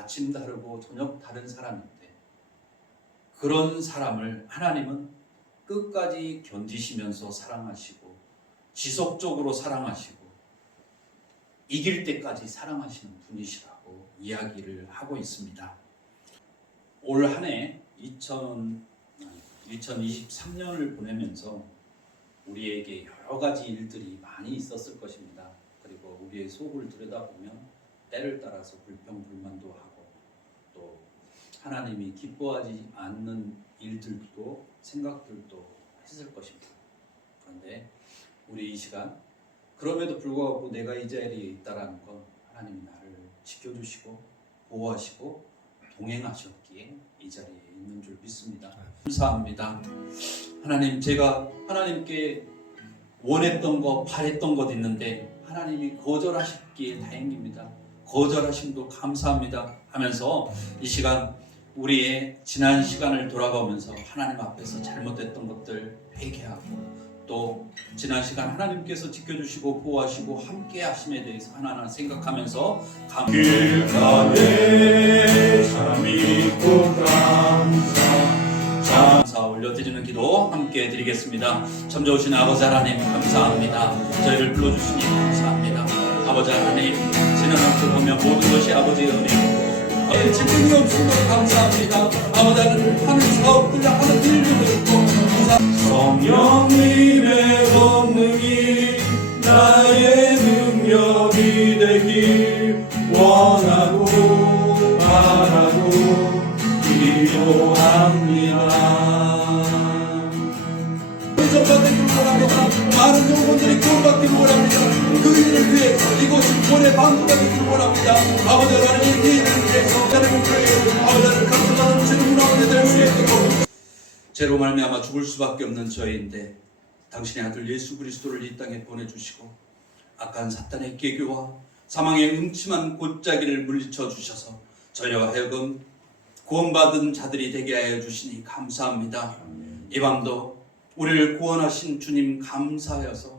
아침 다르고 저녁 다른 사람인데 그런 사람을 하나님은 끝까지 견디시면서 사랑하시고 지속적으로 사랑하시고 이길 때까지 사랑하시는 분이시라고 이야기를 하고 있습니다. 올 한 해 2023년을 보내면서 우리에게 여러 가지 일들이 많이 있었을 것입니다. 그리고 우리의 속을 들여다보면 때를 따라서 불평불만도 하고 또 하나님이 기뻐하지 않는 일들도 생각들도 했을 것입니다. 그런데 우리 이 시간 그럼에도 불구하고 내가 이 자리에 있다라는 건 하나님이 나를 지켜주시고 보호하시고 동행하셨기에 이 자리에 있는 줄 믿습니다. 감사합니다. 하나님 제가 하나님께 원했던 것, 바랬던 것 있는데 하나님이 거절하셨기에 다행입니다. 거절하심도 감사합니다 하면서 이 시간 우리의 지난 시간을 돌아가면서 하나님 앞에서 잘못됐던 것들 회개하고 또 지난 시간 하나님께서 지켜주시고 보호하시고 함께 하심에 대해서 하나하나 생각하면서 감사 올려드리는 기도 함께 드리겠습니다. 참 좋으신 아버지 하나님 감사합니다. 저희를 불러주시니 감사합니다. 아버지 하나님 지난 한주 보면 모든 것이 아버지의 예, 질문이 없음도 감사합니다. 아버지 하나님 하는 사업들 하는 일들도 있고 감사 성령님의 권능이 나의 능력이 되길 원하고 바라고 기도합니다. 많은 영혼들이 구원 죄로 말미암아 죽을 수밖에 없는 저희인데 당신의 아들 예수 그리스도를 이 땅에 보내주시고 악한 사탄의 계교와 사망의 음침한 골짜기를 물리쳐 주셔서 저희와 하여금 구원받은 자들이 되게 하여 주시니 감사합니다. 이 밤도 우리를 구원하신 주님 감사하여서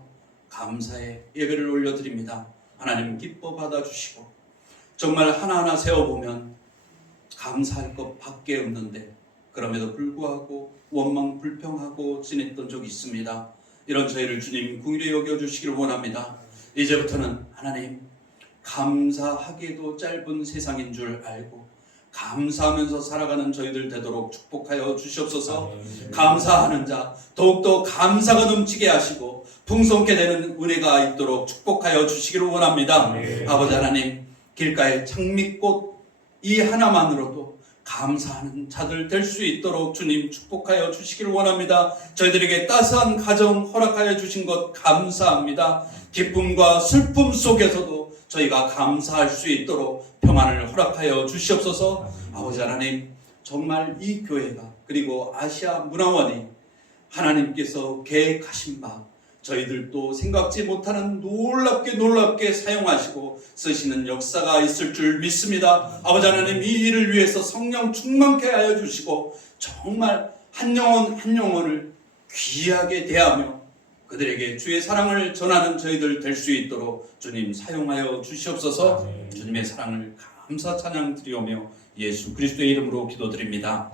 감사의 예배를 올려드립니다. 하나님 기뻐 받아주시고 정말 하나하나 세워보면 감사할 것 밖에 없는데 그럼에도 불구하고 원망 불평하고 지냈던 적이 있습니다. 이런 저희를 주님 궁일에 여겨주시기를 원합니다. 이제부터는 하나님 감사하기에도 짧은 세상인 줄 알고 감사하면서 살아가는 저희들 되도록 축복하여 주시옵소서. 감사하는 자 더욱더 감사가 넘치게 하시고 풍성케 되는 은혜가 있도록 축복하여 주시기를 원합니다. 아버지 하나님 길가에 장미꽃 이 하나만으로도 감사하는 자들 될 수 있도록 주님 축복하여 주시기를 원합니다. 저희들에게 따스한 가정 허락하여 주신 것 감사합니다. 기쁨과 슬픔 속에서도 저희가 감사할 수 있도록 평안을 허락하여 주시옵소서. 아버지 하나님 정말 이 교회가 그리고 아시아 문화원이 하나님께서 계획하신 바 저희들도 생각지 못하는 놀랍게 놀랍게 사용하시고 쓰시는 역사가 있을 줄 믿습니다. 아버지 하나님 이 일을 위해서 성령 충만케 하여 주시고 정말 한 영혼 한 영혼을 귀하게 대하며 그들에게 주의 사랑을 전하는 저희들 될 수 있도록 주님 사용하여 주시옵소서. 주님의 사랑을 감사 찬양 드리오며 예수 그리스도의 이름으로 기도드립니다.